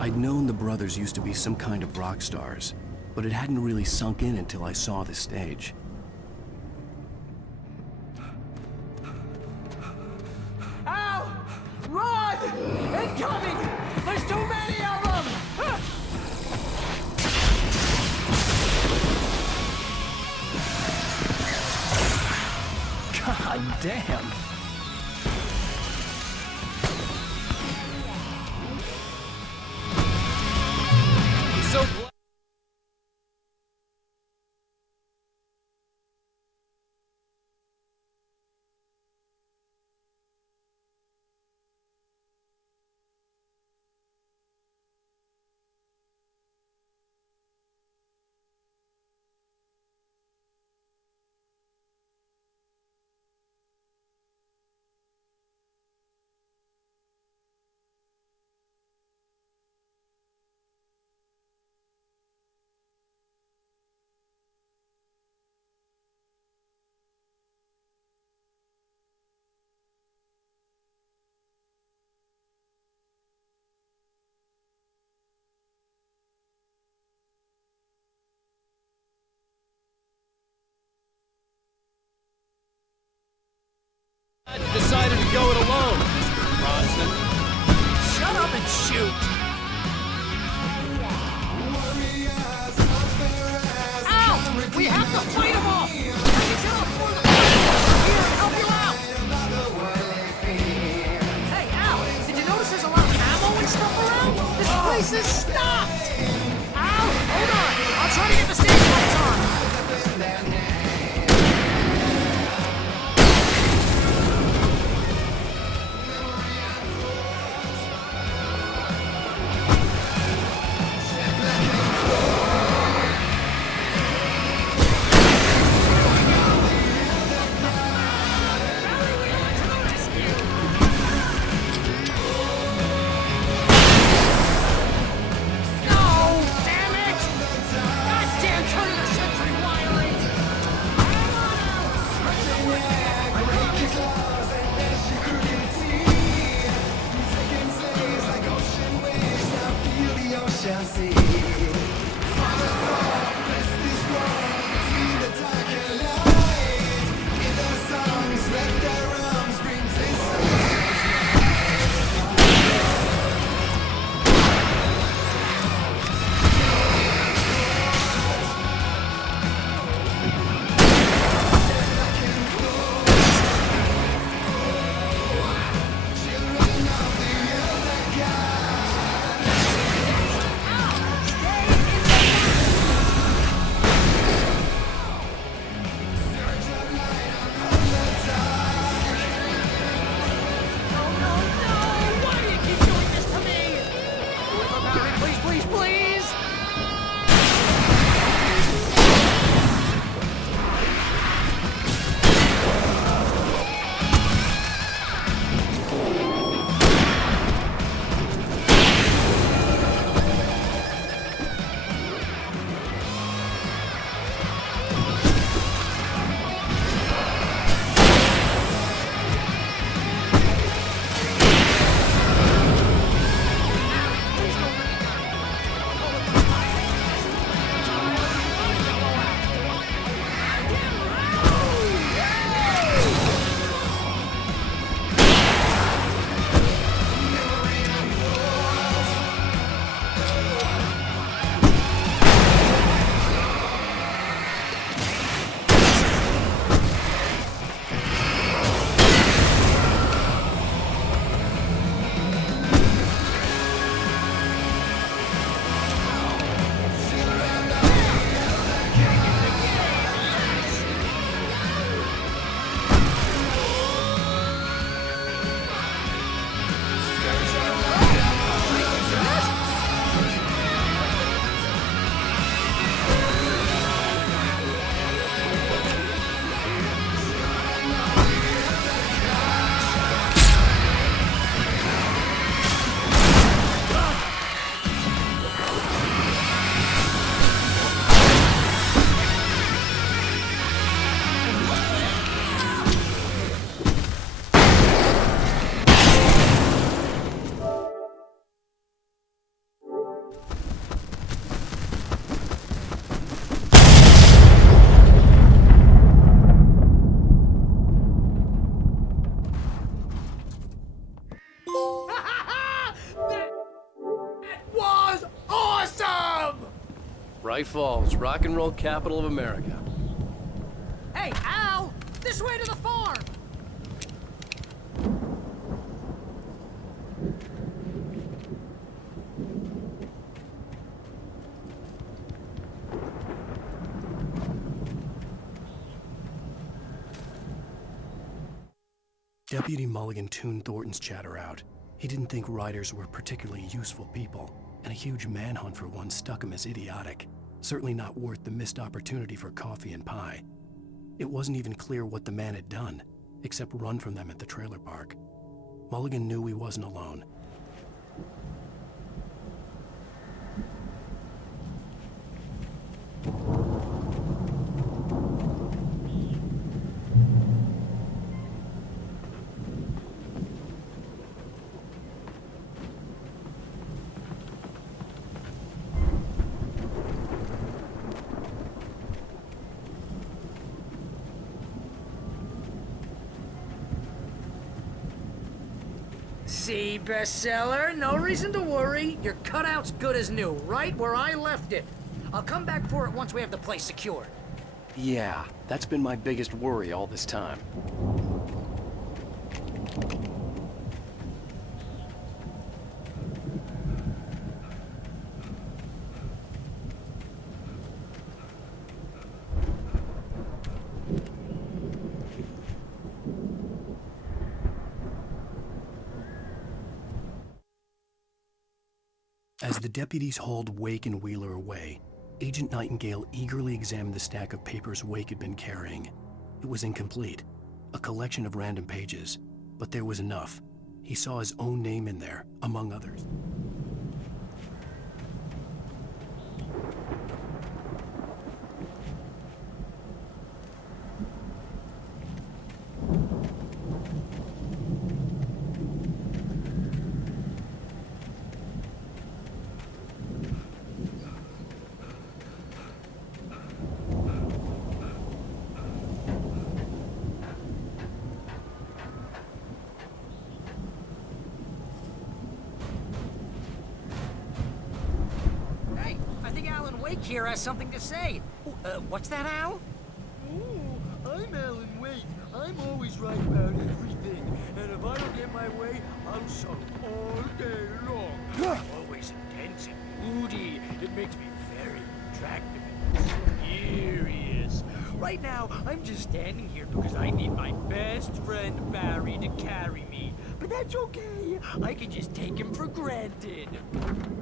I'd known the brothers used to be some kind of rock stars, but it hadn't really sunk in until I saw the stage. Ow! Run! Incoming! There's too many of them! God damn! So decided to go it alone, Mr. Bronson. Shut up and shoot! Ow! We have to fight them off! I need you to afford the here and help you out! Hey, Al! Did you notice there's a lot of ammo and stuff around? This place is stocked! Al! Hold on! I'll try to get the stage lights on! White Falls, rock and roll capital of America. Hey, Al! This way to the farm! Deputy Mulligan tuned Thornton's chatter out. He didn't think riders were particularly useful people, and a huge manhunt for one struck him as idiotic. Certainly not worth the missed opportunity for coffee and pie. It wasn't even clear what the man had done, except run from them at the trailer park. Mulligan knew he wasn't alone. See, bestseller, no reason to worry. Your cutout's good as new, right where I left it. I'll come back for it once we have the place secured. Yeah, that's been my biggest worry all this time. As the deputies hauled Wake and Wheeler away, Agent Nightingale eagerly examined the stack of papers Wake had been carrying. It was incomplete, a collection of random pages, but there was enough. He saw his own name in there, among others. Wake here has something to say. What's that, Al? Oh, I'm Alan Wake. I'm always right about everything. And if I don't get my way, I'll sulk all day long. I'm always intense and moody. It makes me very attractive and mysterious. Right now, I'm just standing here because I need my best friend Barry to carry me. But that's okay. I can just take him for granted.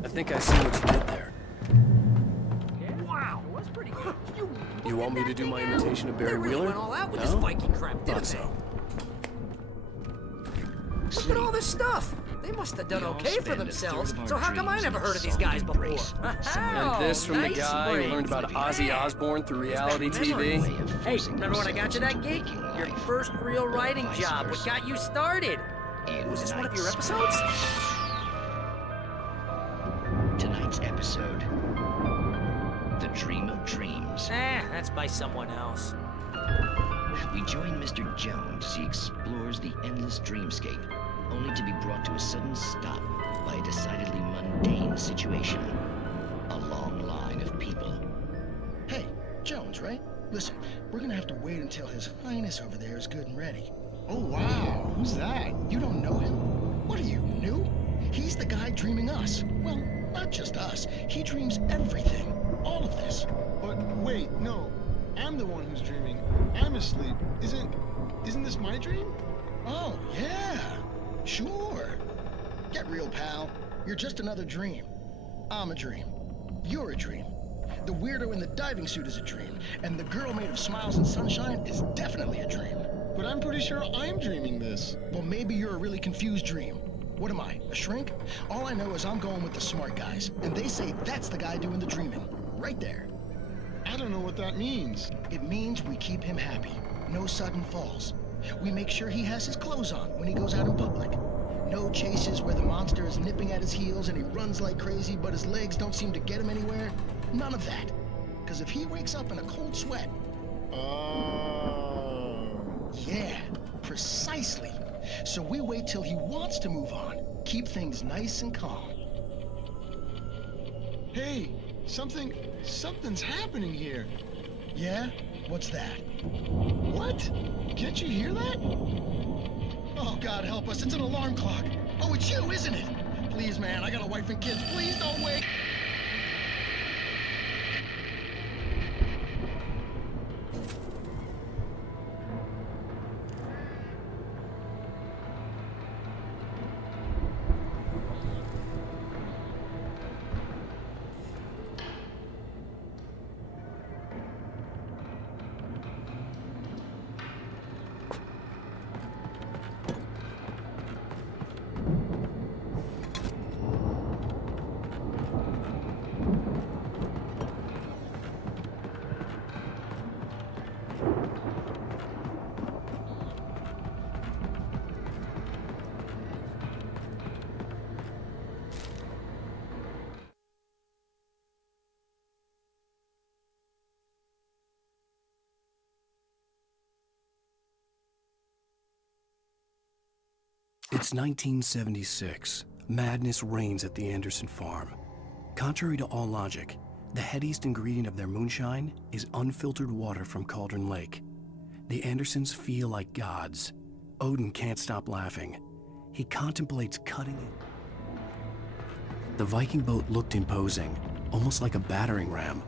I think I see what you did there. Wow, it was pretty good. You want me to do my imitation of Barry They really Wheeler? went all out with No? this Viking crap, didn't Thought they? so. Look at all this stuff. They must have done We all okay for spend a themselves. third of So our how come I dreams never in heard of these guys solid before? embrace with someone. And this from the nice guy who brain. learned about Ozzy Osbourne through reality TV? Way of Hey, forcing remember when I got you that themselves gig? into making Your life first real writing vice job. What versa. got you started? in Was this one of your Night's episodes? Tonight's episode, The Dream of Dreams. That's by someone else. We join Mr. Jones as he explores the endless dreamscape, only to be brought to a sudden stop by a decidedly mundane situation. A long line of people. Hey, Jones, right? Listen, we're gonna have to wait until His Highness over there is good and ready. Oh, wow. Who's that? You don't know him? What are you, new? He's the guy dreaming us. Well, not just us. He dreams everything. All of this. But wait, no. I'm the one who's dreaming. I'm asleep. Isn't this my dream? Oh, yeah. Sure. Get real, pal. You're just another dream. I'm a dream. You're a dream. The weirdo in the diving suit is a dream. And the girl made of smiles and sunshine is definitely a dream. But I'm pretty sure I'm dreaming this. Well, maybe you're a really confused dream. What am I, a shrink? All I know is I'm going with the smart guys, and they say that's the guy doing the dreaming. Right there. I don't know what that means. It means we keep him happy. No sudden falls. We make sure he has his clothes on when he goes out in public. No chases where the monster is nipping at his heels and he runs like crazy, but his legs don't seem to get him anywhere. None of that. Because if he wakes up in a cold sweat, yeah, precisely. So we wait till he wants to move on. Keep things nice and calm. Hey, Something's happening here. Yeah? What's that? What? Can't you hear that? Oh, God help us, it's an alarm clock. Oh, it's you, isn't it? Please, man, I got a wife and kids. Please don't wait. It's 1976. Madness reigns at the Anderson farm. Contrary to all logic, the headiest ingredient of their moonshine is unfiltered water from Cauldron Lake. The Andersons feel like gods. Odin can't stop laughing. He contemplates cutting it. The Viking boat looked imposing, almost like a battering ram.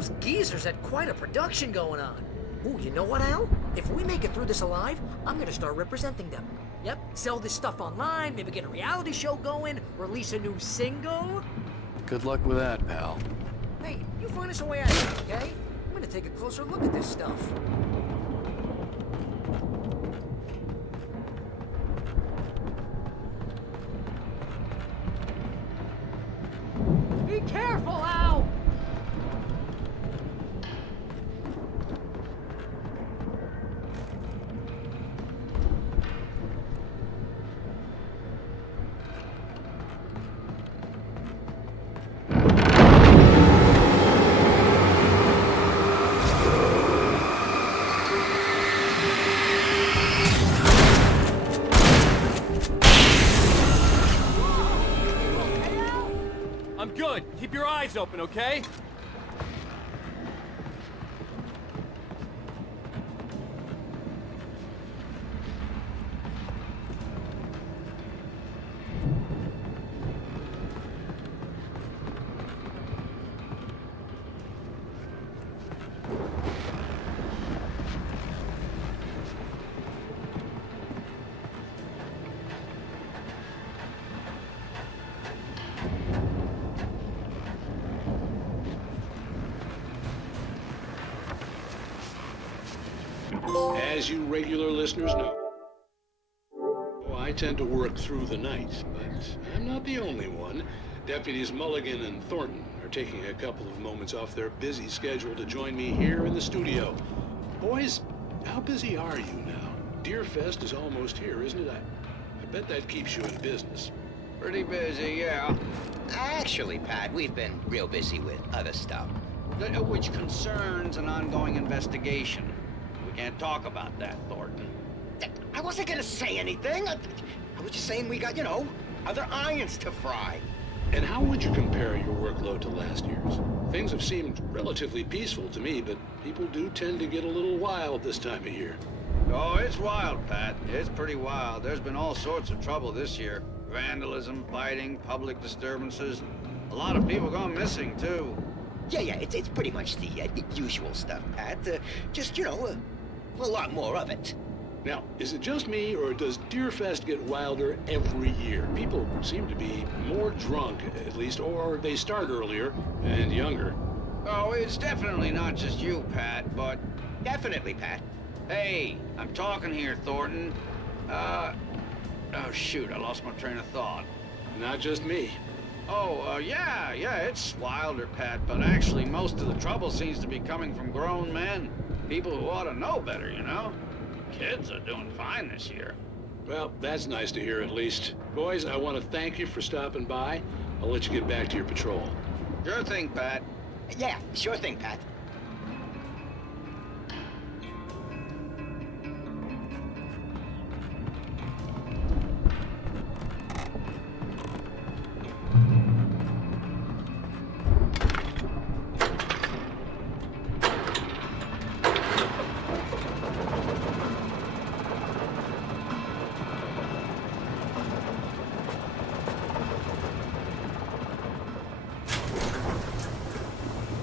Those geezers had quite a production going on. Ooh, you know what, Al? If we make it through this alive, I'm gonna start representing them. Yep, sell this stuff online, maybe get a reality show going, release a new single. Good luck with that, pal. Hey, you find us a way out of it, okay? I'm gonna take a closer look at this stuff. Be careful, Al! I'm good. Keep your eyes open, okay? As you regular listeners know, I tend to work through the night, but I'm not the only one. Deputies Mulligan and Thornton are taking a couple of moments off their busy schedule to join me here in the studio. Boys, how busy are you now? Deerfest is almost here, isn't it? I bet that keeps you in business. Pretty busy, yeah. Actually, Pat, we've been real busy with other stuff, which concerns an ongoing investigation. We can't talk about that, Thornton. I wasn't gonna say anything. I was just saying we got, other irons to fry. And how would you compare your workload to last year's? Things have seemed relatively peaceful to me, but people do tend to get a little wild this time of year. Oh, it's wild, Pat. It's pretty wild. There's been all sorts of trouble this year. Vandalism, fighting, public disturbances. A lot of people gone missing, too. Yeah, it's pretty much the usual stuff, Pat. Just, a lot more of it. Now, is it just me, or does Deerfest get wilder every year? People seem to be more drunk, at least, or they start earlier and younger. Oh, it's definitely not just you, Pat, but... Definitely, Pat. Hey, I'm talking here, Thornton. Oh, shoot, I lost my train of thought. Not just me. Oh, yeah, it's wilder, Pat, but actually most of the trouble seems to be coming from grown men. People who ought to know better, Kids are doing fine this year. Well, that's nice to hear at least. Boys, I want to thank you for stopping by. I'll let you get back to your patrol. Sure thing, Pat. Yeah, sure thing, Pat.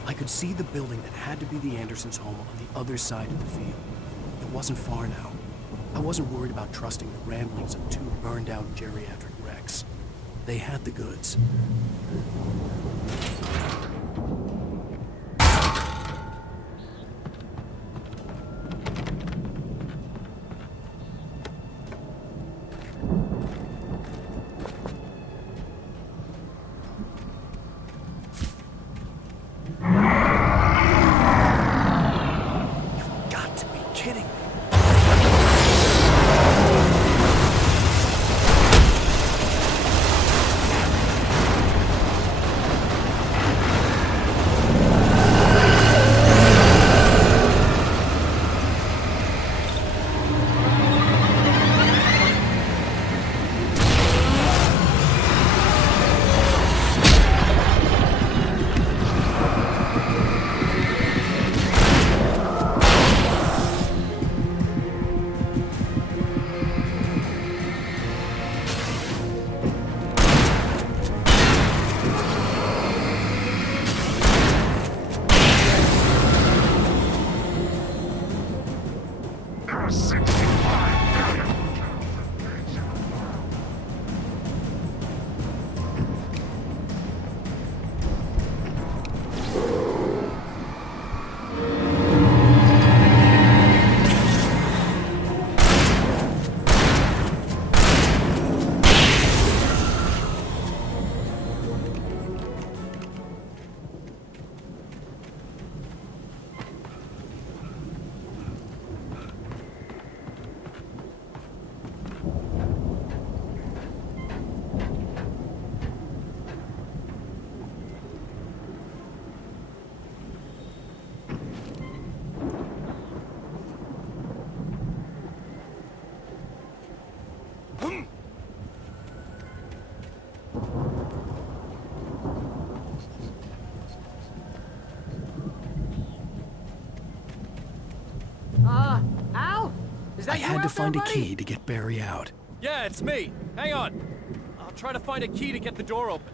I could see the building that had to be the Andersons' home on the other side of the field. It wasn't far now. I wasn't worried about trusting the ramblings of two burned-out geriatric wrecks. They had the goods. Al? Is that I you had to out there, find a buddy? key to get Barry out. Yeah, it's me. Hang on. I'll try to find a key to get the door open.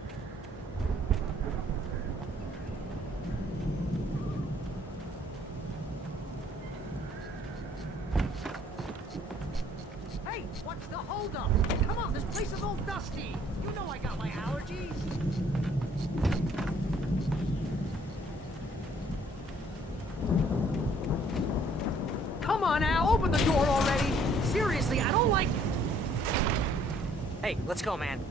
Hey, what's the holdup? Come on, this place is all dusty. You know I got my allergies. Come on, Al, open the door already. Seriously, I don't like... Hey, let's go, man.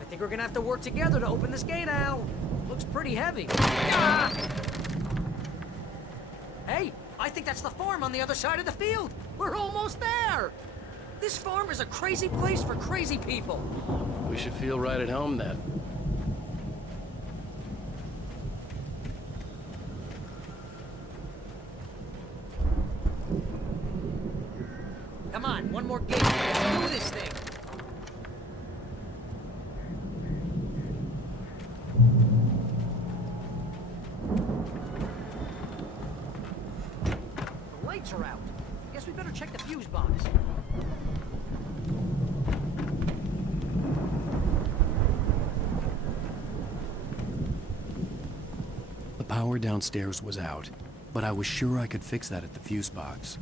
I think we're gonna have to work together to open this gate, Al. Looks pretty heavy. Ah! Hey, I think that's the farm on the other side of the field. We're almost there. This farm is a crazy place for crazy people. We should feel right at home then. Come on, one more gate. Let's do this thing. The lights are out. Guess we better check the fuse box. The power downstairs was out, but I was sure I could fix that at the fuse box.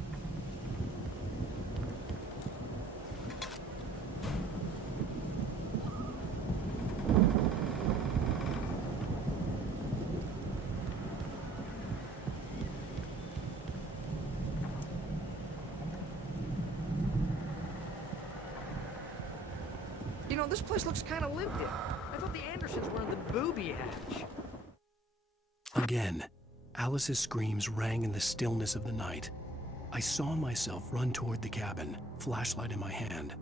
You know, this place looks kind of lived in. I thought the Andersons were in the booby hatch. Again, Alice's screams rang in the stillness of the night. I saw myself run toward the cabin, flashlight in my hand.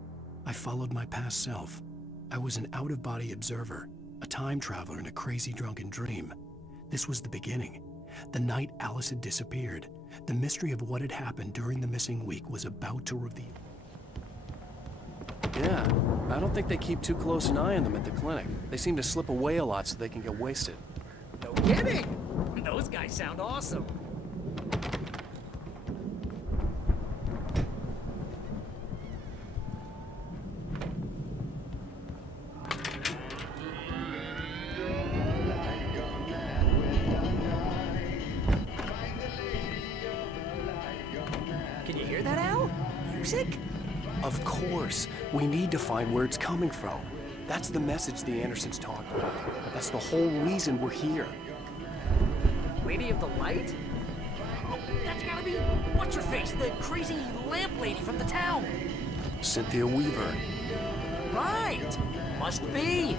I followed my past self. I was an out-of-body observer, a time traveler in a crazy drunken dream. This was the beginning. The night Alice had disappeared. The mystery of what had happened during the missing week was about to reveal. Yeah, I don't think they keep too close an eye on them at the clinic. They seem to slip away a lot so they can get wasted. No kidding! Those guys sound awesome. Can you hear that, Al? Music? Of course, we need to find where it's coming from. That's the message the Andersons talked about. That's the whole reason we're here. Lady of the Light? Oh, that's gotta be... What's-her-face, the crazy lamp lady from the town. Cynthia Weaver. Right! Must be.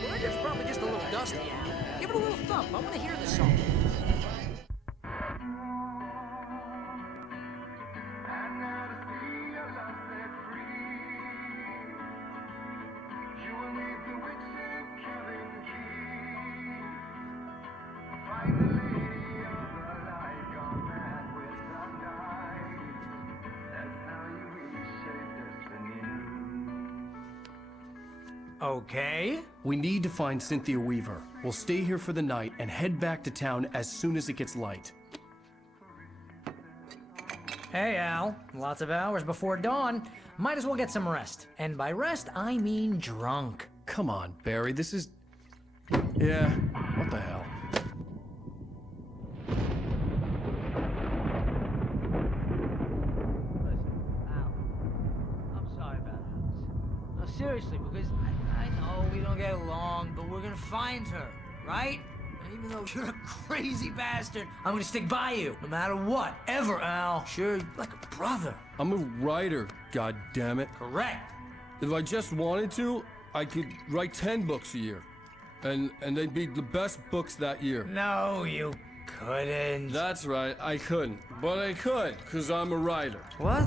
The record's probably just a little dusty, Al. Give it a little thump. I want to hear the song. Okay. We need to find Cynthia Weaver. We'll stay here for the night and head back to town as soon as it gets light. Hey, Al. Lots of hours before dawn. Might as well get some rest. And by rest, I mean drunk. Come on, Barry, this is... Yeah, what the hell? I'm sorry about Alice. No, seriously, because I know we don't get along, but we're gonna find her, right? And even though you're a crazy bastard, I'm gonna stick by you, no matter what, ever, Al. Sure, you're like a brother. I'm a writer, goddammit. Correct. If I just wanted to, I could write 10 books a year. And they'd be the best books that year. No, you couldn't. That's right, I couldn't. But I could, because I'm a writer. What?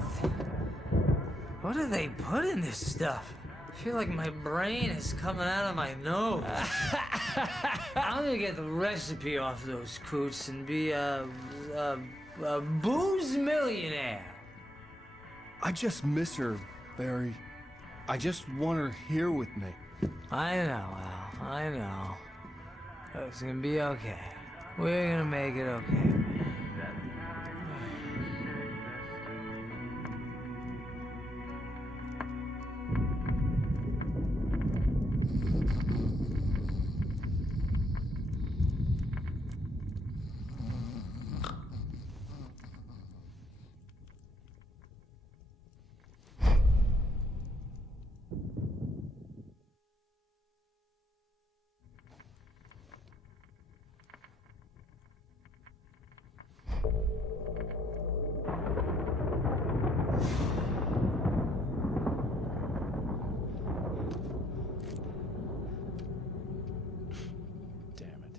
What do they put in this stuff? I feel like my brain is coming out of my nose. I'm gonna get the recipe off those coots and be a booze millionaire. I just miss her, Barry. I just want her here with me. I know, Al. I know. It's gonna be okay. We're gonna make it okay. Damn it.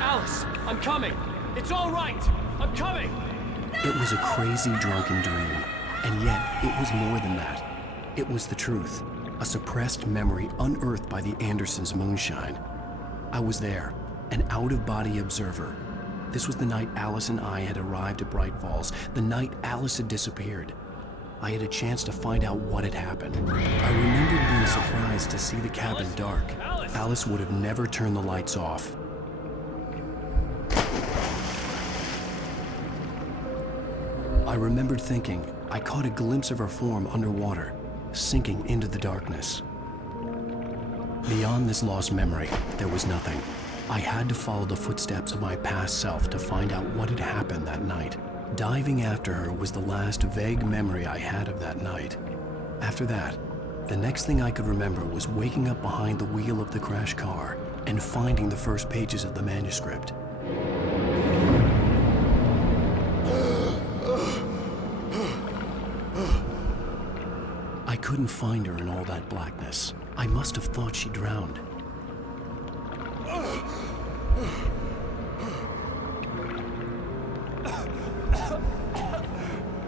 Alice, I'm coming. It's all right. I'm coming. It was a crazy drunken dream, and yet it was more than that. It was the truth, a suppressed memory unearthed by the Andersons' moonshine. I was there, an out-of-body observer. This was the night Alice and I had arrived at Bright Falls, the night Alice had disappeared. I had a chance to find out what had happened. I remembered being surprised to see the cabin dark. Alice would have never turned the lights off. I remembered thinking I caught a glimpse of her form underwater, sinking into the darkness. Beyond this lost memory, there was nothing. I had to follow the footsteps of my past self to find out what had happened that night. Diving after her was the last vague memory I had of that night. After that, the next thing I could remember was waking up behind the wheel of the crashed car and finding the first pages of the manuscript. I couldn't find her in all that blackness. I must have thought she drowned.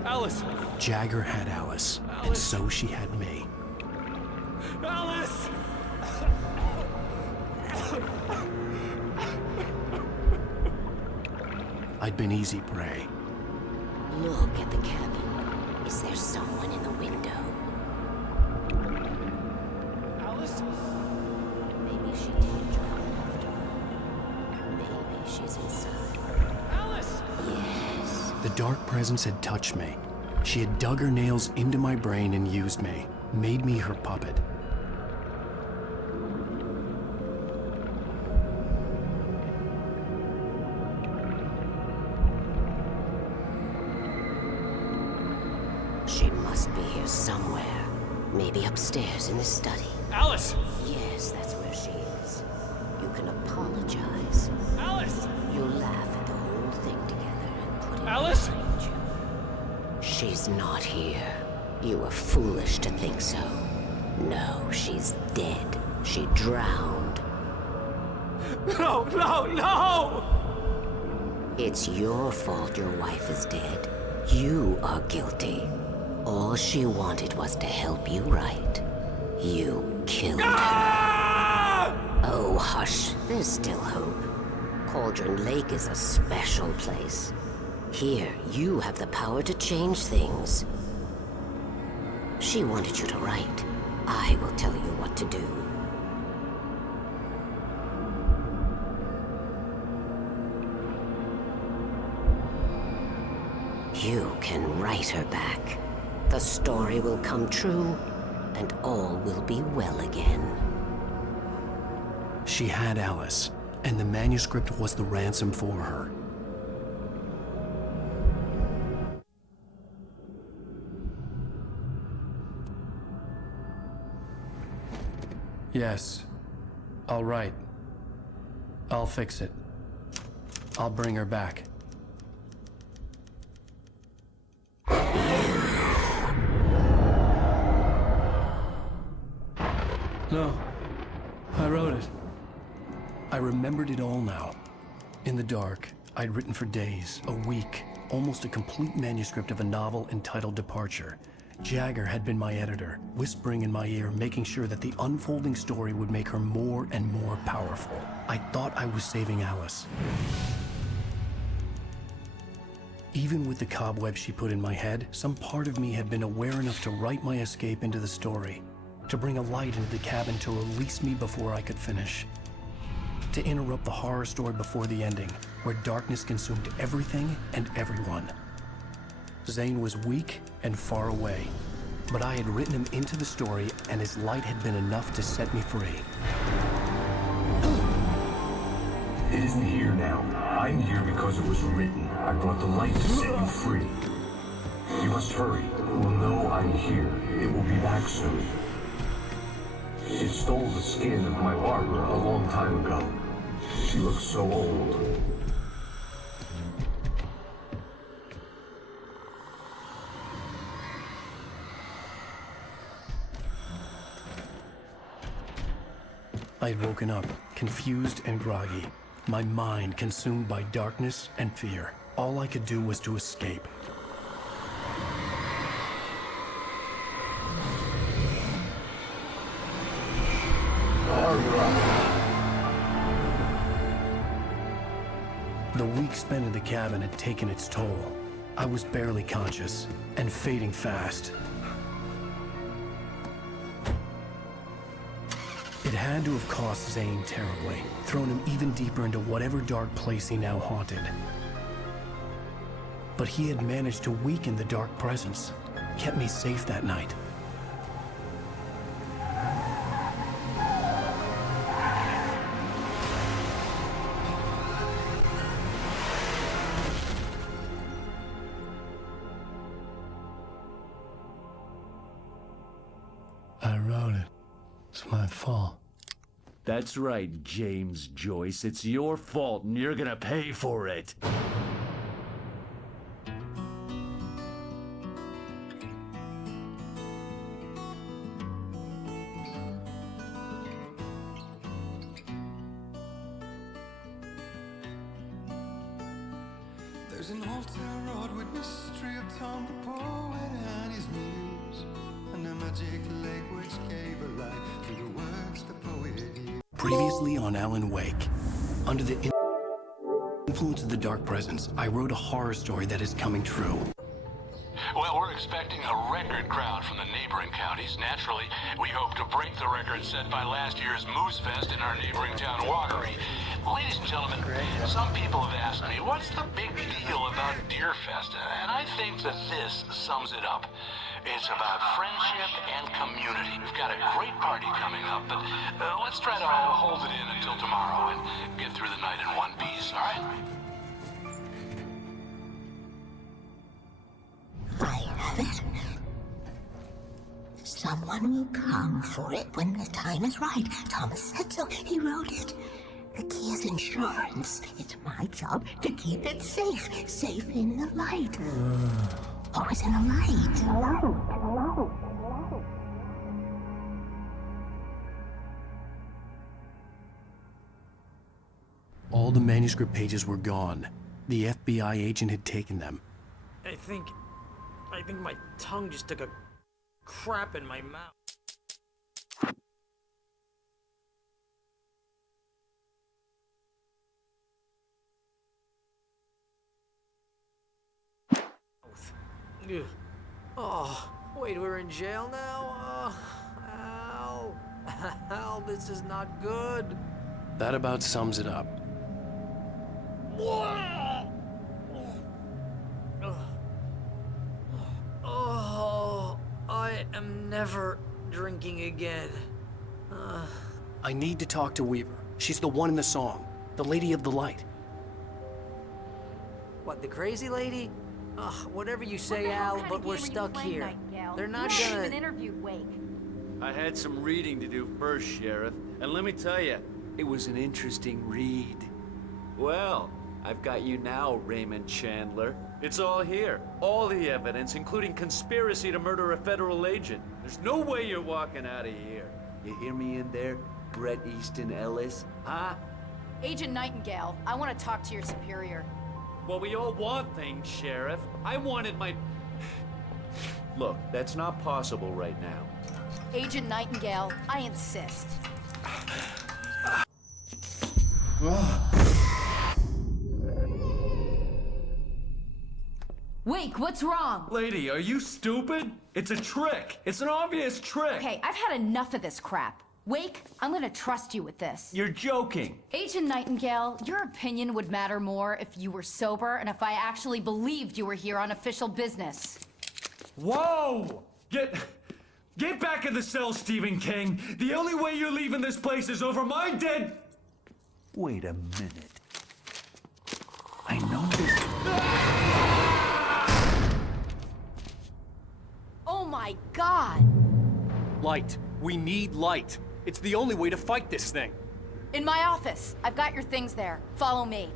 Alice! Jagger had Alice, and so she had me. Alice! I'd been easy prey. Look at the cabin. Is there someone in the window? Alice? Maybe she did drown after all. Maybe she's inside. Alice! Yes. The dark presence had touched me. She had dug her nails into my brain and used me, made me her puppet. She must be here somewhere. Maybe upstairs in the study. Alice! Yes, that's where she is. You can apologize. Alice! You'll laugh at the whole thing together and put it Alice? behind you. She's not here. You were foolish to think so. No, she's dead. She drowned. No, no, no! It's your fault your wife is dead. You are guilty. All she wanted was to help you right. You killed her. Oh, hush. There's still hope. Cauldron Lake is a special place. Here, you have the power to change things. She wanted you to write. I will tell you what to do. You can write her back. The story will come true, and all will be well again. She had Alice, and the manuscript was the ransom for her. Yes. All right. I'll fix it. I'll bring her back. No. I wrote it. I remembered it all now. In the dark, I'd written for days, a week, almost a complete manuscript of a novel entitled Departure. Jagger had been my editor, whispering in my ear, making sure that the unfolding story would make her more and more powerful. I thought I was saving Alice. Even with the cobwebs she put in my head, some part of me had been aware enough to write my escape into the story, to bring a light into the cabin to release me before I could finish, to interrupt the horror story before the ending, where darkness consumed everything and everyone. Zane was weak and far away, but I had written him into the story, and his light had been enough to set me free. It isn't here now. I'm here because it was written. I brought the light to set you free. You must hurry. It will know I'm here. It will be back soon. It stole the skin of my barber a long time ago. She looks so old. I had woken up, confused and groggy, my mind consumed by darkness and fear. All I could do was to escape. The week spent in the cabin had taken its toll. I was barely conscious, and fading fast. It had to have cost Zane terribly, thrown him even deeper into whatever dark place he now haunted. But he had managed to weaken the dark presence, kept me safe that night. I wrote it. It's my fault. That's right, James Joyce. It's your fault, and you're gonna pay for it. There's an old town road with mystery of Tom the poet and his muse, and a magic lake which gave a light to the words the poet used. Previously on Alan Wake, under the influence of the dark presence, I wrote a horror story that is coming true. Well, we're expecting a record crowd from the neighboring counties. Naturally, we hope to break the record set by last year's Moose Fest in our neighboring town, Watery. Ladies and gentlemen, some people have asked me, what's the big deal about Deer Fest? And I think that this sums it up. It's about friendship and community. We've got a great party coming up, but let's try to hold it in until tomorrow and get through the night in one piece, all right? I have it. Someone will come for it when the time is right. Thomas said so. He wrote it. The key is insurance. It's my job to keep it safe. Safe in the light. Always in the light. All the manuscript pages were gone. The FBI agent had taken them. I think my tongue just took a crap in my mouth. Ugh. Oh, wait, we're in jail now? Al. Al, this is not good. That about sums it up. Oh, I am never drinking again. I need to talk to Weaver. She's the one in the song. The Lady of the Light. What, the crazy lady? Ugh, whatever you say, Al, but we're stuck here. They're not gonna... interviewed Wake. I had some reading to do first, Sheriff, and let me tell you, it was an interesting read. Well, I've got you now, Raymond Chandler. It's all here. All the evidence, including conspiracy to murder a federal agent. There's no way you're walking out of here. You hear me in there, Bret Easton Ellis? Huh? Agent Nightingale, I want to talk to your superior. Well, we all want things, Sheriff. I wanted my... Look, that's not possible right now. Agent Nightingale, I insist. Wake, what's wrong? Lady, are you stupid? It's a trick. It's an obvious trick. Okay, I've had enough of this crap. Wake, I'm gonna trust you with this. You're joking. Agent Nightingale, your opinion would matter more if you were sober and if I actually believed you were here on official business. Whoa! Get back in the cell, Stephen King. The only way you're leaving this place is over my dead... Wait a minute. I know this... Oh my God! Light. We need light. It's the only way to fight this thing. In my office. I've got your things there. Follow me.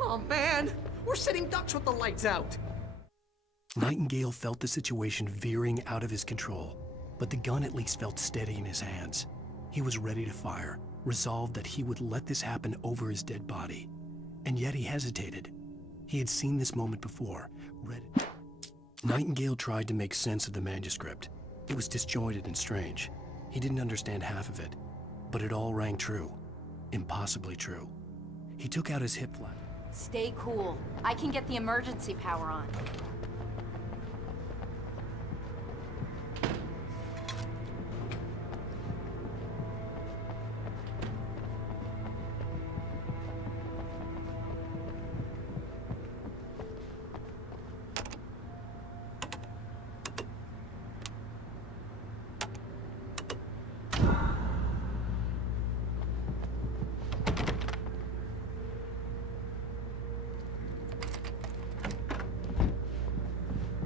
Oh man, we're sitting ducks with the lights out. Nightingale felt the situation veering out of his control, but the gun at least felt steady in his hands. He was ready to fire, resolved that he would let this happen over his dead body. And yet he hesitated. He had seen this moment before, read it. Nightingale tried to make sense of the manuscript. It was disjointed and strange. He didn't understand half of it, but it all rang true. Impossibly true. He took out his hip flask. Stay cool. I can get the emergency power on.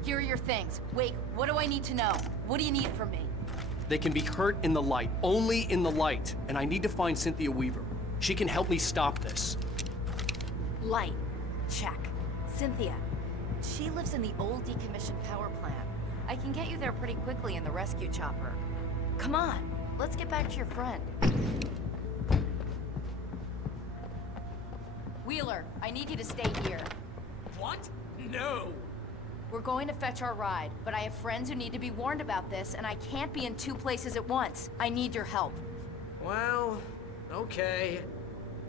Here are your things. Wait, what do I need to know? What do you need from me? They can be hurt in the light, only in the light. And I need to find Cynthia Weaver. She can help me stop this. Light. Check. Cynthia. She lives in the old decommissioned power plant. I can get you there pretty quickly in the rescue chopper. Come on, let's get back to your friend. Wheeler, I need you to stay here. What? No! We're going to fetch our ride, but I have friends who need to be warned about this, and I can't be in 2 places at once. I need your help. Well, okay.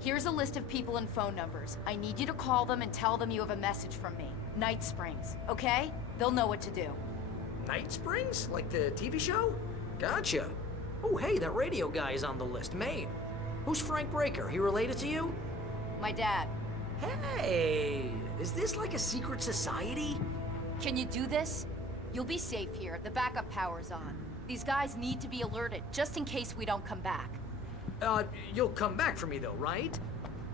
Here's a list of people and phone numbers. I need you to call them and tell them you have a message from me. Night Springs, okay? They'll know what to do. Night Springs? Like the TV show? Gotcha. Oh, hey, that radio guy is on the list. Maine. Who's Frank Breaker? He related to you? My dad. Hey, is this like a secret society? Can you do this? You'll be safe here. The backup power's on. These guys need to be alerted, just in case we don't come back. You'll come back for me though, right?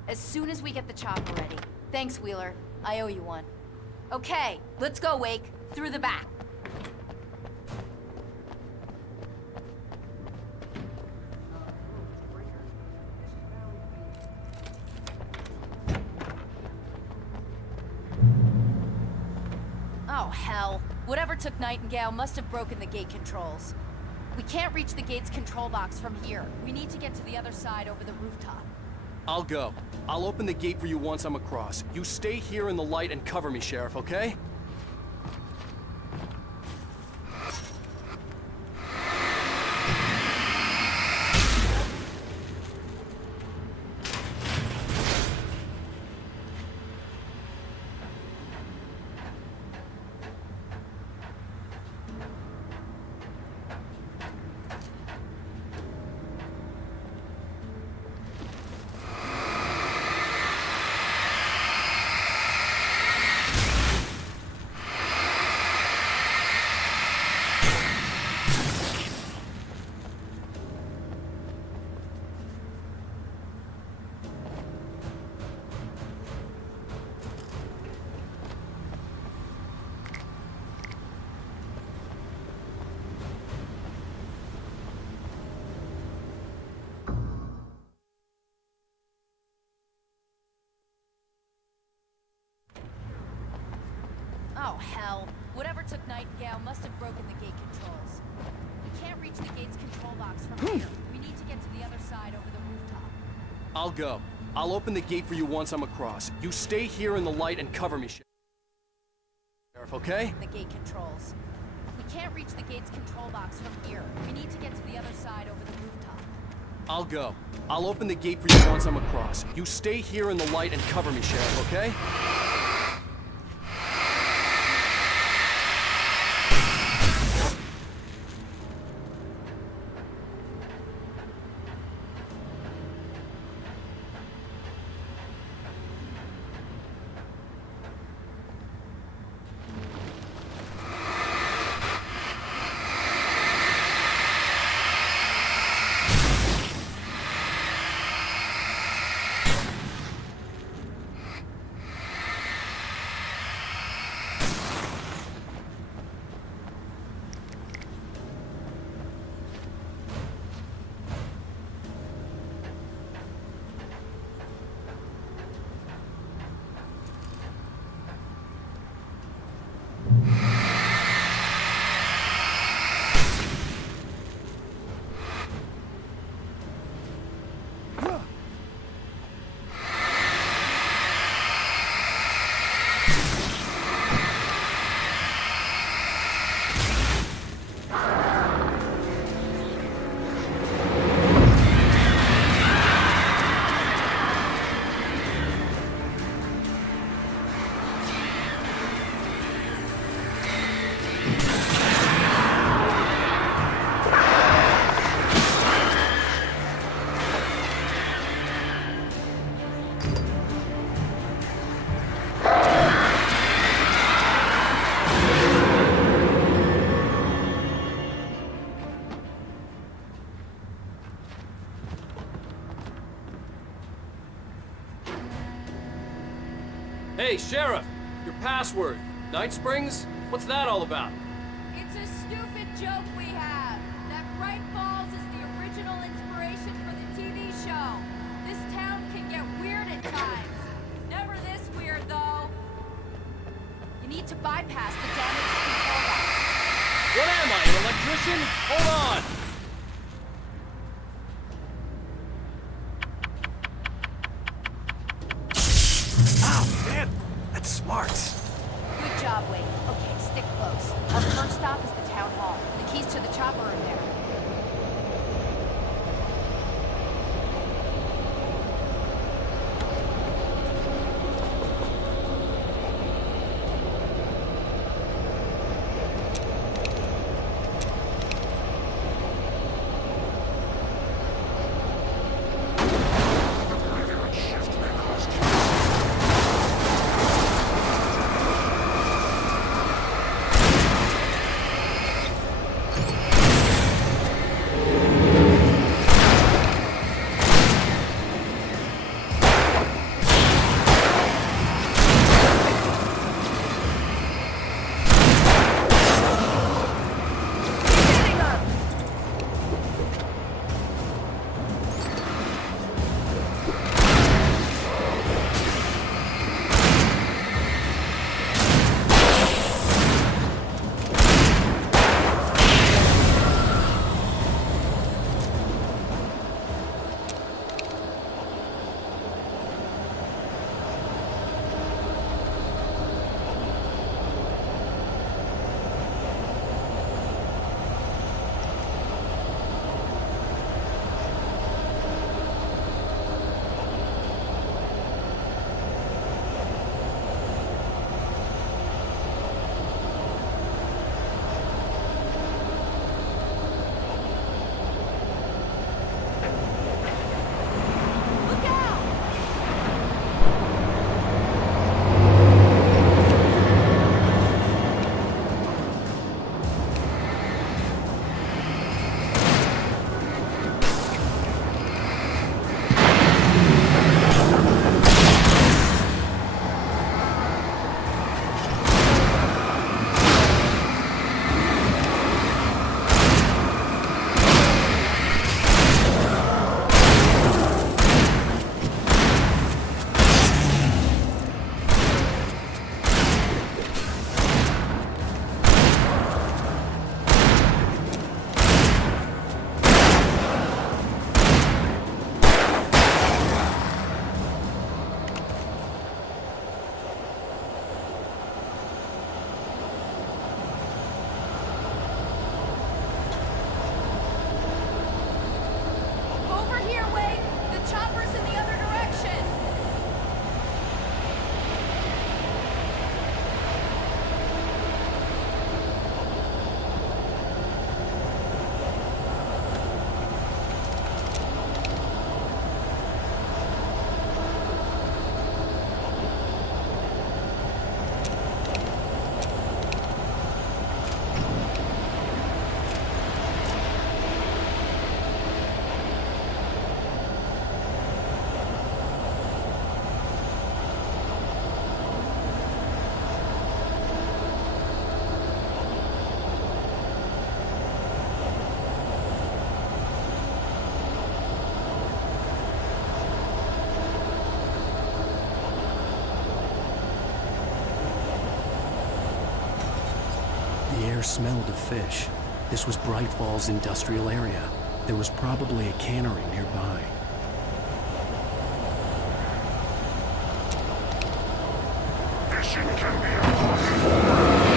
As soon as we get the chopper ready. Thanks, Wheeler. I owe you one. Okay, let's go, Wake. Through the back. Oh, hell. Whatever took Nightingale must have broken the gate controls. We can't reach the gate's control box from here. We need to get to the other side over the rooftop. I'll go. I'll open the gate for you once I'm across. You stay here in the light and cover me, Sheriff, okay? hell. Whatever took Nightingale must have broken the gate controls. We can't reach the gate's control box from here. We need to get to the other side over the rooftop. I'll go. I'll open the gate for you once I'm across. You stay here in the light and cover me, Sheriff, okay? The gate controls. We can't reach the gate's control box from here. We need to get to the other side over the rooftop. I'll go. I'll open the gate for you once I'm across. You stay here in the light and cover me, Sheriff, okay? Hey, Sheriff! Your password. Night Springs? What's that all about? It's a stupid joke we have. That Bright Falls is the original inspiration for the TV show. This town can get weird at times. Never this weird, though. You need to bypass the damaged control box. What am I, an electrician? Hold on! Ow, man! That's smart. Good job, Wade. Okay, stick close. Our first stop is the town hall. The keys to the chopper are there. air smelled of fish. This was Bright Falls industrial area. There was probably a cannery nearby. Fishing can be important.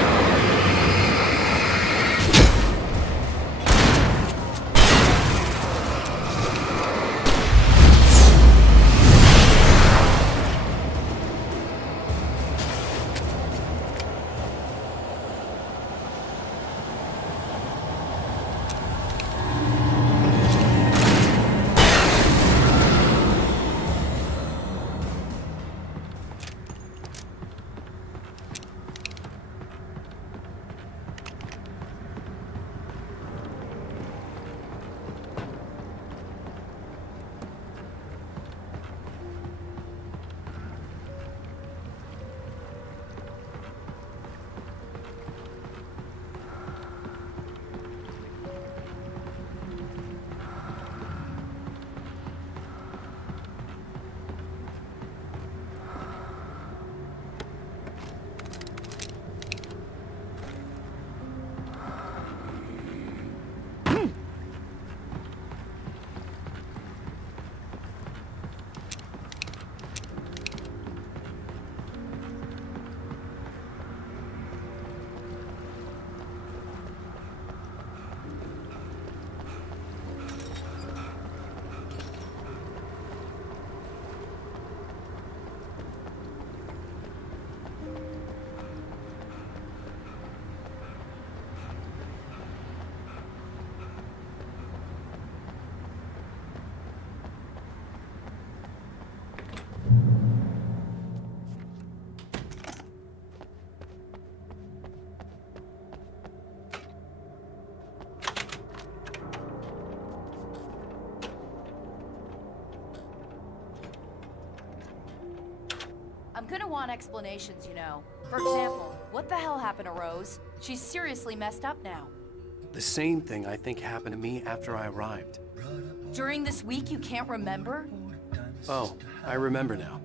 I'm gonna want explanations, you know. For example, what the hell happened to Rose? She's seriously messed up now. The same thing I think happened to me after I arrived. During this week, you can't remember? Oh, I remember now.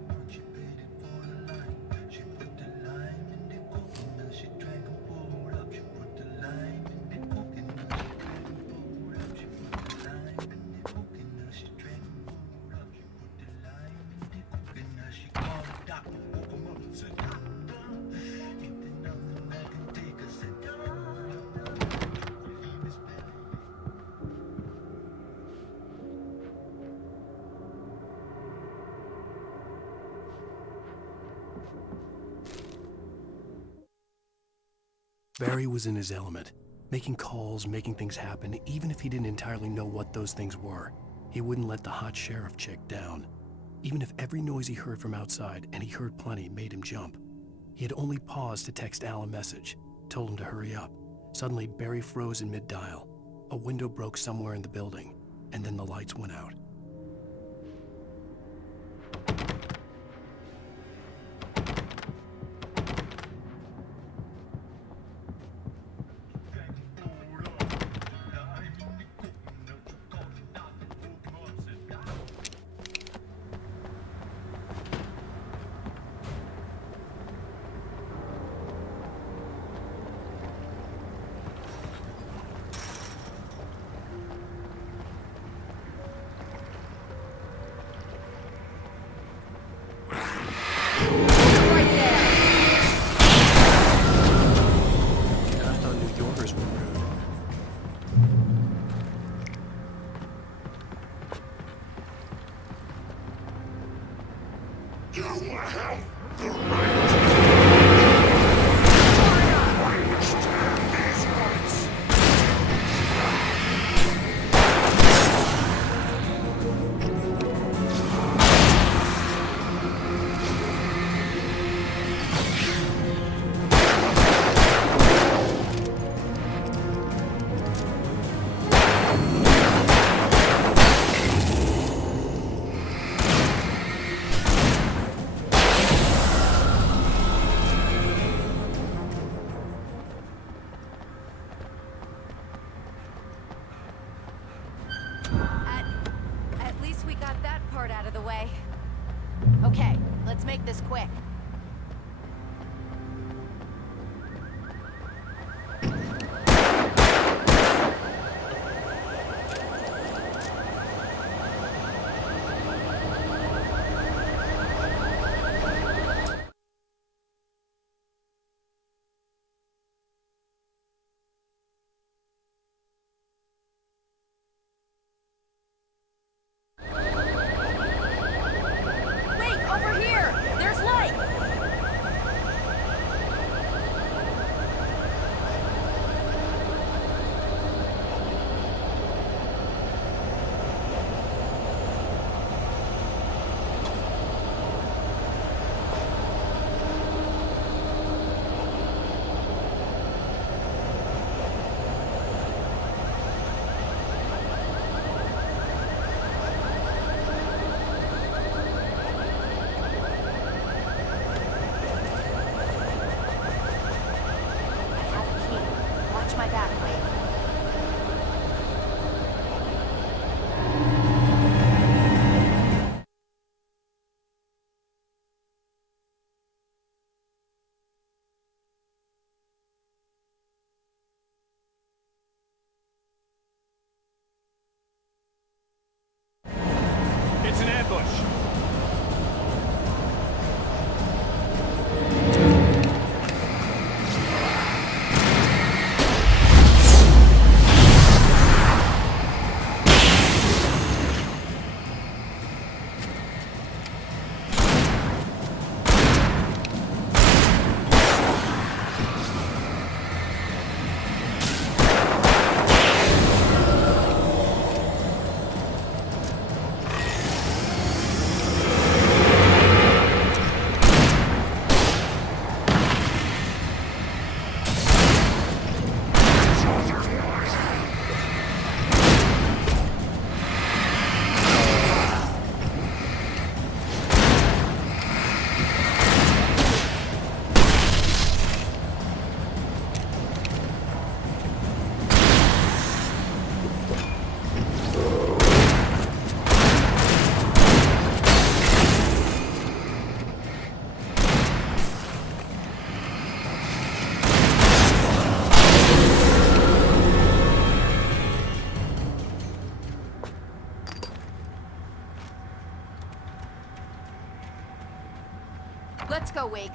Barry was in his element, making calls, making things happen, even if he didn't entirely know what those things were. He wouldn't let the hot sheriff chick down. Even if every noise he heard from outside, and he heard plenty, made him jump. He had only paused to text Al a message, told him to hurry up. Suddenly, Barry froze in mid-dial. A window broke somewhere in the building, and then the lights went out. At least we got that part out of the way. Okay, let's make this quick. Let's go, Wake.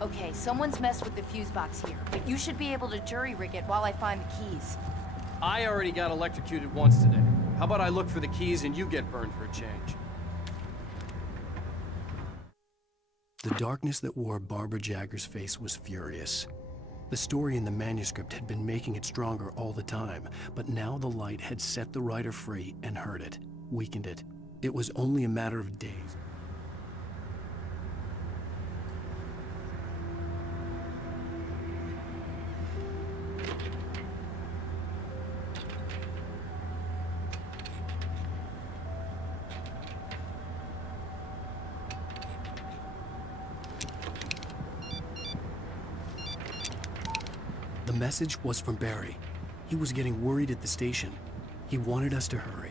Okay, someone's messed with the fuse box here, but you should be able to jury-rig it while I find the keys. I already got electrocuted once today. How about I look for the keys and you get burned for a change? The darkness that wore Barbara Jagger's face was furious. The story in the manuscript had been making it stronger all the time, but now the light had set the writer free and hurt it, weakened it. It was only a matter of days. The message was from Barry. He was getting worried at the station. He wanted us to hurry.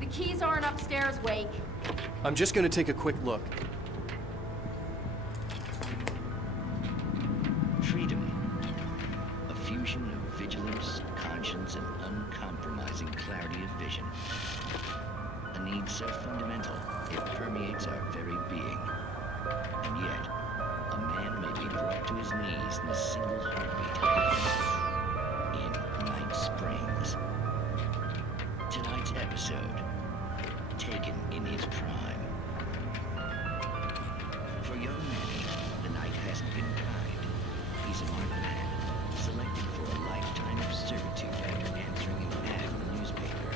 The keys aren't upstairs, Wake. I'm just gonna take a quick look. Freedom. A fusion of vigilance, conscience, and uncompromising clarity of vision. A need so fundamental, it permeates our very being. And yet, a man may be brought to his knees in a single heartbeat. In Night Springs. Tonight's episode, taken in his prime. For young Manny, the night hasn't been kind. He's a marked man, selected for a lifetime of servitude after answering an ad in the newspaper.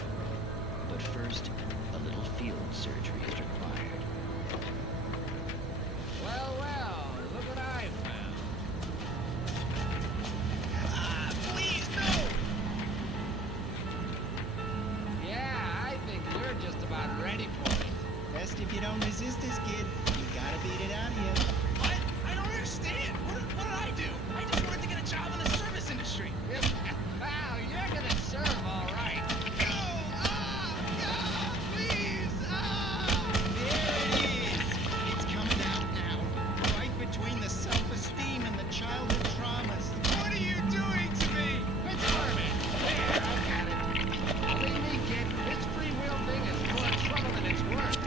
But first, a little field surgery is required. Well, well, look what I found. Ah, please, no! Yeah, I think you're just about ready for it. Best if you don't resist this, kid. You gotta beat it out here. What? I don't understand. What did I do? I just wanted to get a job in the service industry. Wow, you're gonna serve all right. No! Ah, please! Ah! There it is. It's coming out now. Right between the self-esteem and the childhood traumas. What are you doing to me? It's permit. There, I got it. Believe me, kid, this free will thing is more trouble than it's worth.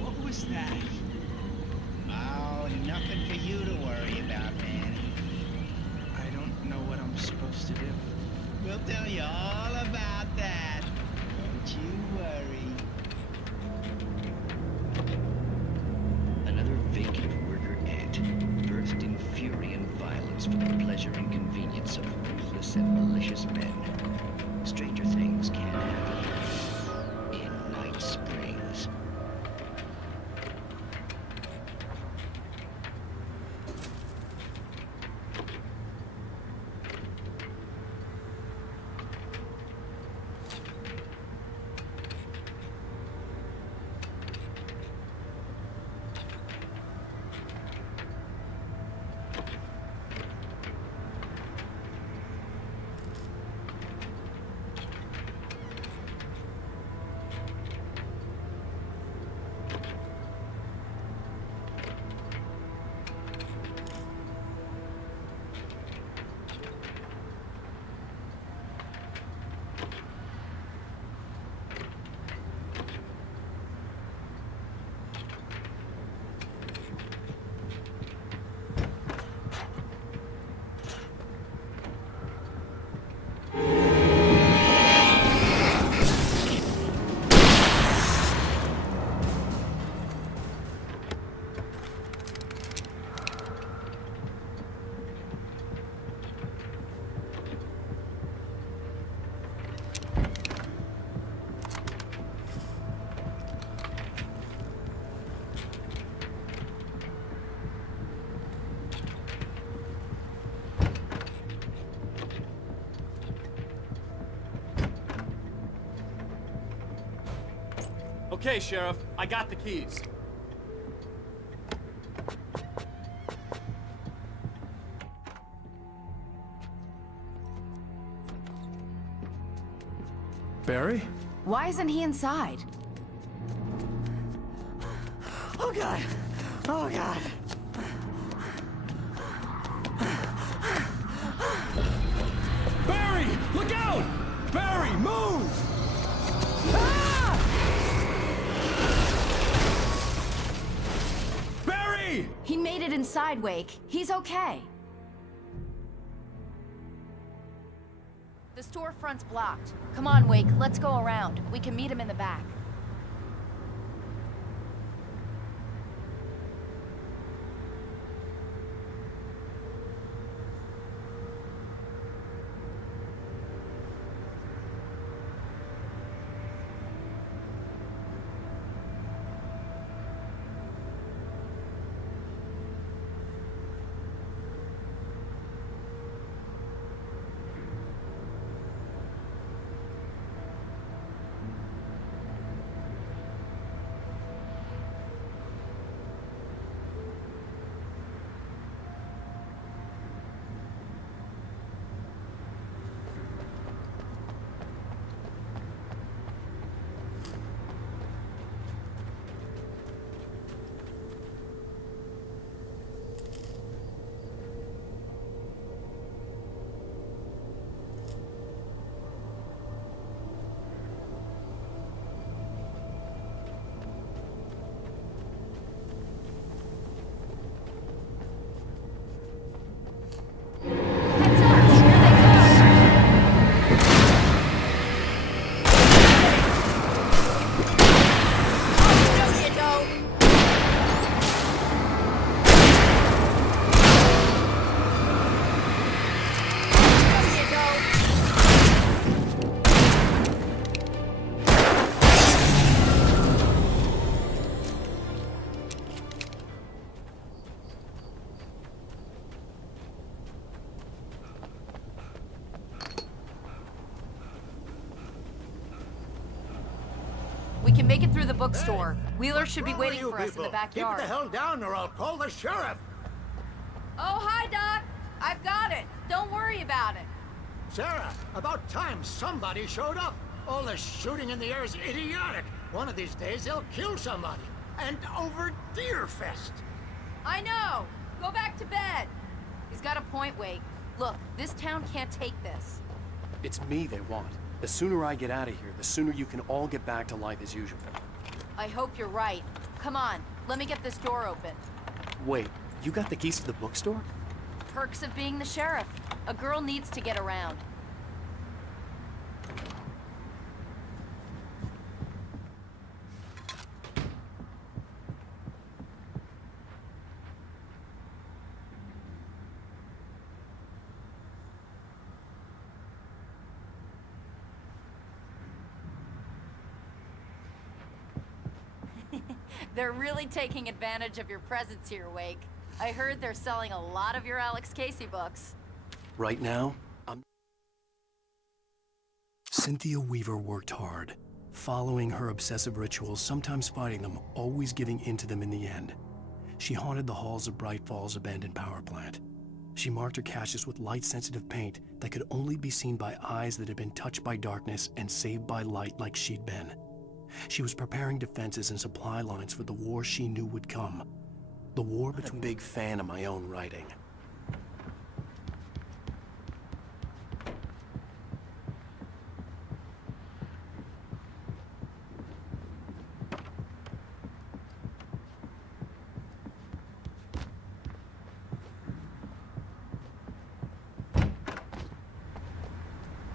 What was that? Oh, nothing for you to worry about, man. I don't know what I'm supposed to do. We'll tell you all about that. Don't you worry. Another vacant things for the pleasure and convenience of ruthless and malicious men. Stranger things can happen in Night Springs. Okay, Sheriff, I got the keys. Barry? Why isn't he inside? Oh, God. Oh, God. Barry! Look out! Barry, move! Barry! He made it inside, Wake. He's okay. The storefront's blocked. Come on, Wake. Let's go around. We can meet him in the back. We can make it through the bookstore. Wheeler should be waiting for us in the backyard. Keep the hell down or I'll call the sheriff. Oh, hi, Doc. I've got it. Don't worry about it. Sarah, about time somebody showed up. All this shooting in the air is idiotic. One of these days they'll kill somebody. And over Deerfest. I know. Go back to bed. He's got a point, Wake. Look, this town can't take this. It's me they want. The sooner I get out of here, the sooner you can all get back to life as usual. I hope you're right. Come on, let me get this door open. Wait, you got the keys to the bookstore? Perks of being the sheriff. A girl needs to get around. They're really taking advantage of your presence here, Wake. I heard they're selling a lot of your Alex Casey books. Right now, Cynthia Weaver worked hard, following her obsessive rituals, sometimes fighting them, always giving in to them in the end. She haunted the halls of Bright Falls' abandoned power plant. She marked her caches with light-sensitive paint that could only be seen by eyes that had been touched by darkness and saved by light like she'd been. She was preparing defenses and supply lines for the war she knew would come. The war between... I'm a big fan of my own writing.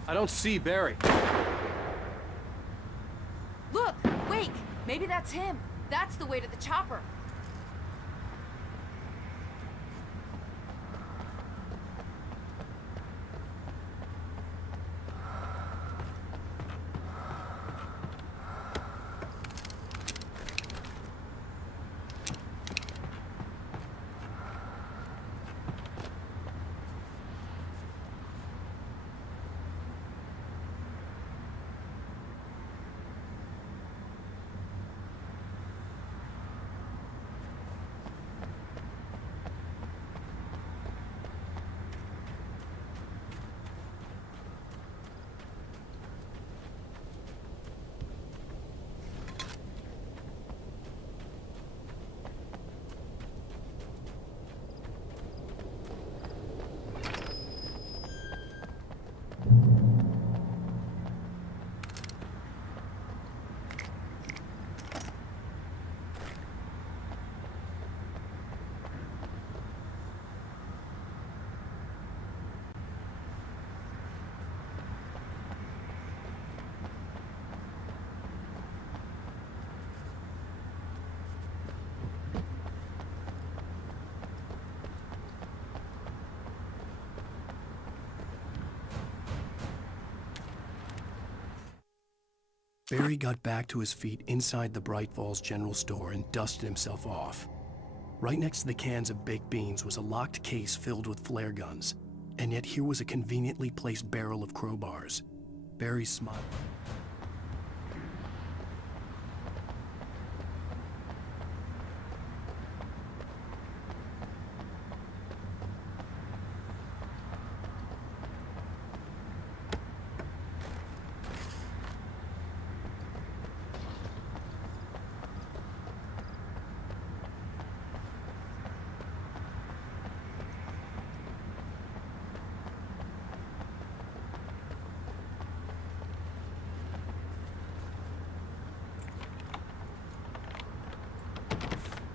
I don't see Barry. Look! Wake! Maybe that's him. That's the way to the chopper. Barry got back to his feet inside the Bright Falls General Store and dusted himself off. Right next to the cans of baked beans was a locked case filled with flare guns, and yet here was a conveniently placed barrel of crowbars. Barry smiled.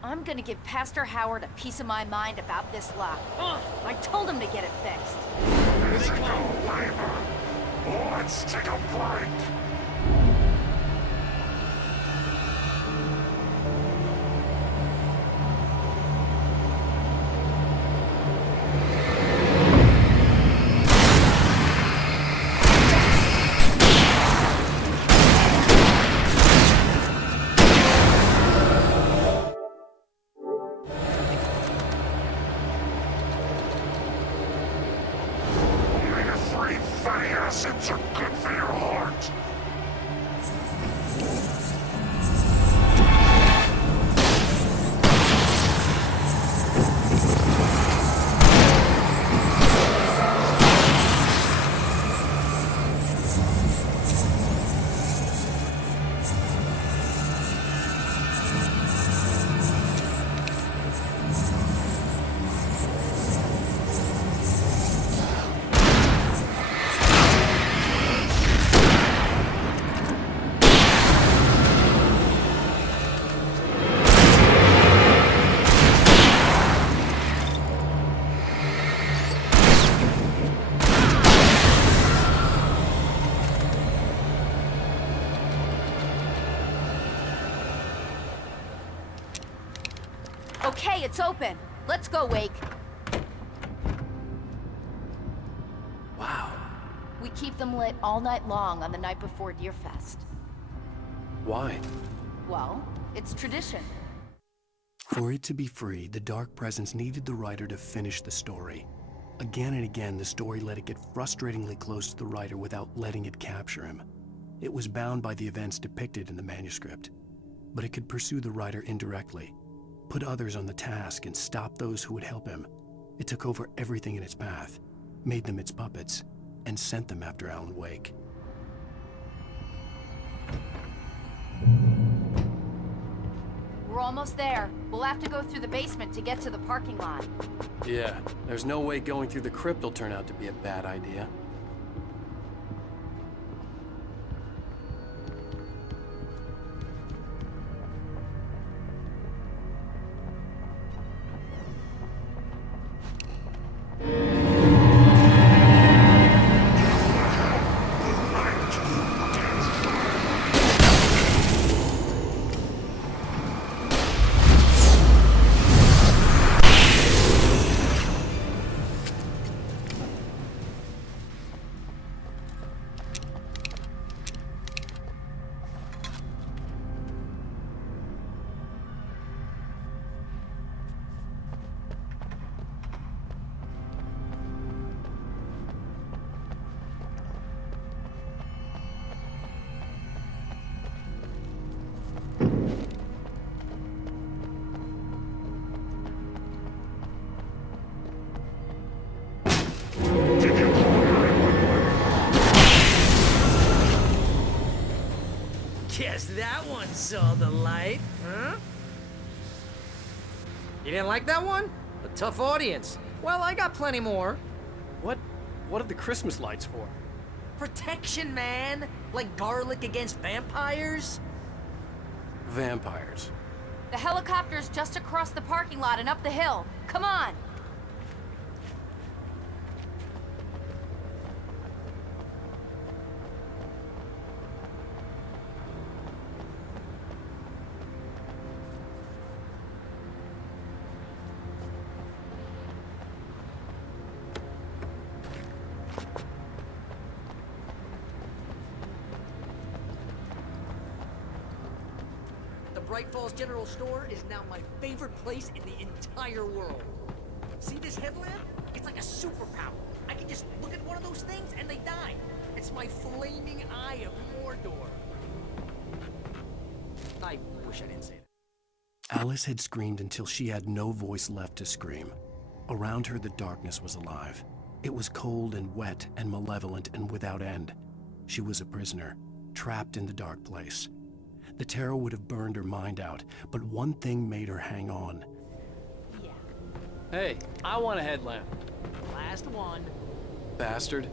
I'm gonna give Pastor Howard a piece of my mind about this lock. I told him to get it fixed. Let's go, Weaver. Let's take a break. Fatty acids are good for your heart. Okay, it's open. Let's go, Wake. Wow. We keep them lit all night long on the night before Deerfest. Why? Well, it's tradition. For it to be free, the Dark Presence needed the writer to finish the story. Again and again, the story let it get frustratingly close to the writer without letting it capture him. It was bound by the events depicted in the manuscript, but it could pursue the writer indirectly, put others on the task, and stop those who would help him. It took over everything in its path, made them its puppets, and sent them after Alan Wake. We're almost there. We'll have to go through the basement to get to the parking lot. Yeah, there's no way going through the crypt will turn out to be a bad idea. Guess that one saw the light, huh? You didn't like that one? A tough audience. Well, I got plenty more. What are the Christmas lights for? Protection, man. Like garlic against vampires. Vampires. The helicopter's just across the parking lot and up the hill. Come on! Bright Falls General Store is now my favorite place in the entire world. See this headlamp? It's like a superpower. I can just look at one of those things and they die. It's my flaming eye of Mordor. I wish I didn't say that. Alice had screamed until she had no voice left to scream. Around her, the darkness was alive. It was cold and wet and malevolent and without end. She was a prisoner, trapped in the dark place. The terror would have burned her mind out, but one thing made her hang on. Yeah. Hey, I want a headlamp. Last one. Bastard.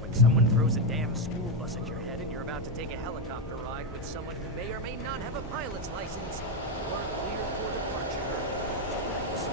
When someone throws a damn school bus at your head and you're about to take a helicopter ride with someone who may or may not have a pilot's license, you're clear for departure. Tonight's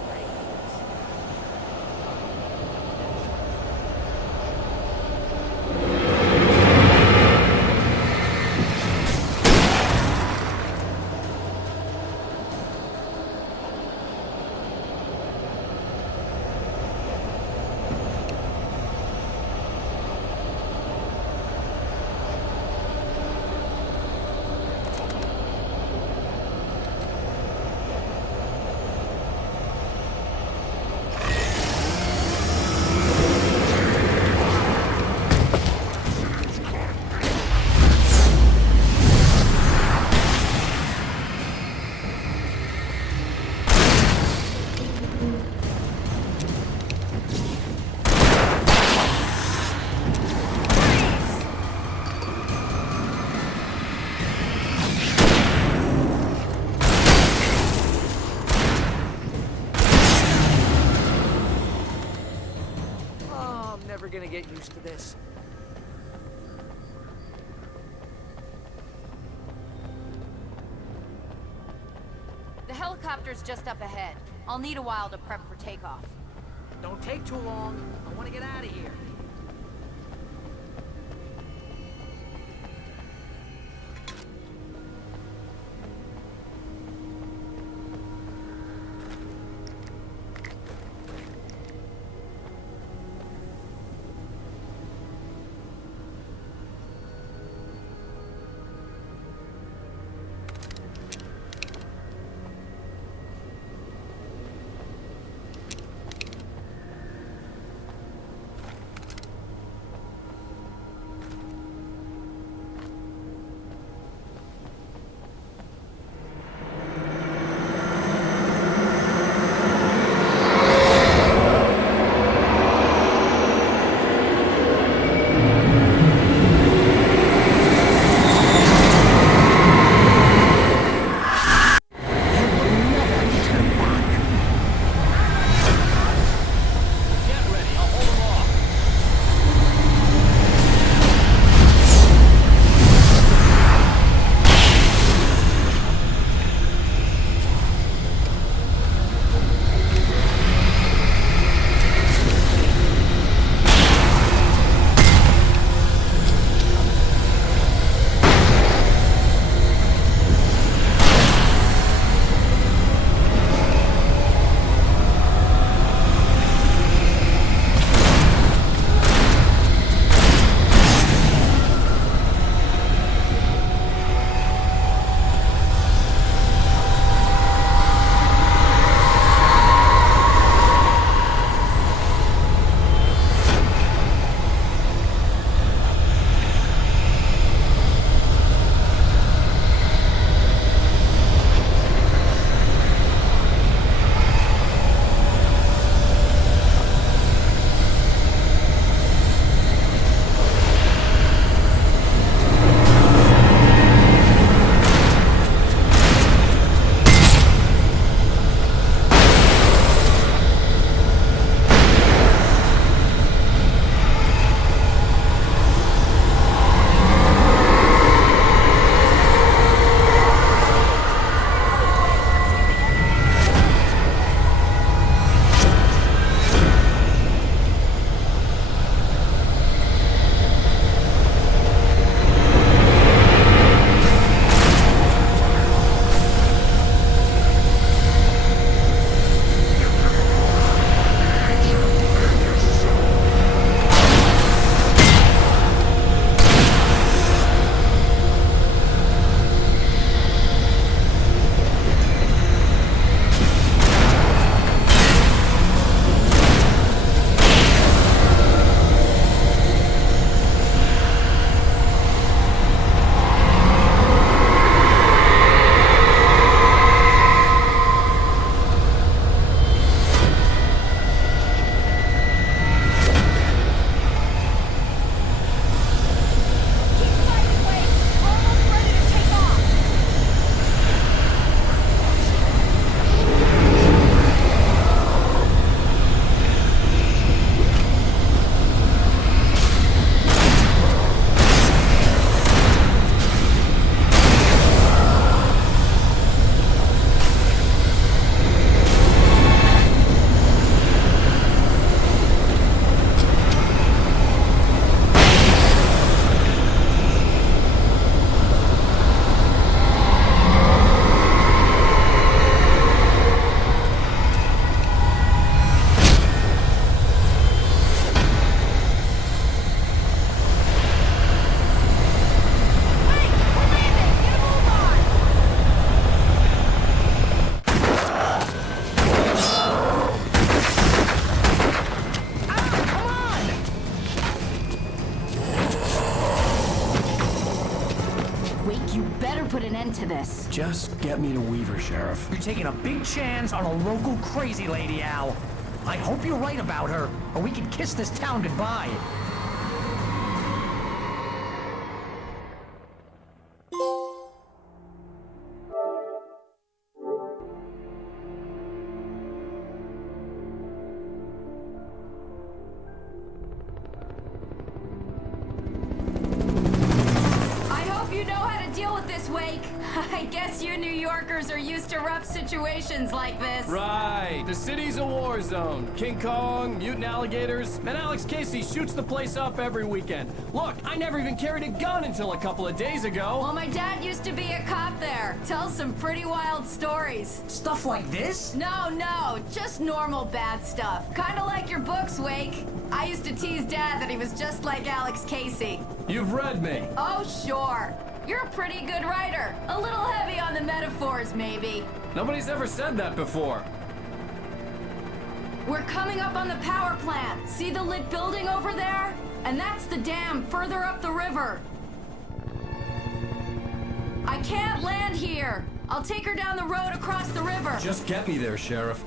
gonna get used to this. The helicopter's just up ahead. I'll need a while to prep for takeoff. Don't take too long. I want to get out of here. into this. Just get me to Weaver, Sheriff. You're taking a big chance on a local crazy lady, Al. I hope you're right about her, or we can kiss this town goodbye. I guess you New Yorkers are used to rough situations like this. Right. The city's a war zone. King Kong, mutant alligators, and Alex Casey shoots the place up every weekend. Look, I never even carried a gun until a couple of days ago. Well, my dad used to be a cop there. Tells some pretty wild stories. Stuff like this? No, just normal bad stuff. Kinda like your books, Wake. I used to tease Dad that he was just like Alex Casey. You've read me. Oh, sure. You're a pretty good writer. A little heavy on the metaphors, maybe. Nobody's ever said that before. We're coming up on the power plant. See the lit building over there? And that's the dam further up the river. I can't land here. I'll take her down the road across the river. Just get me there, Sheriff.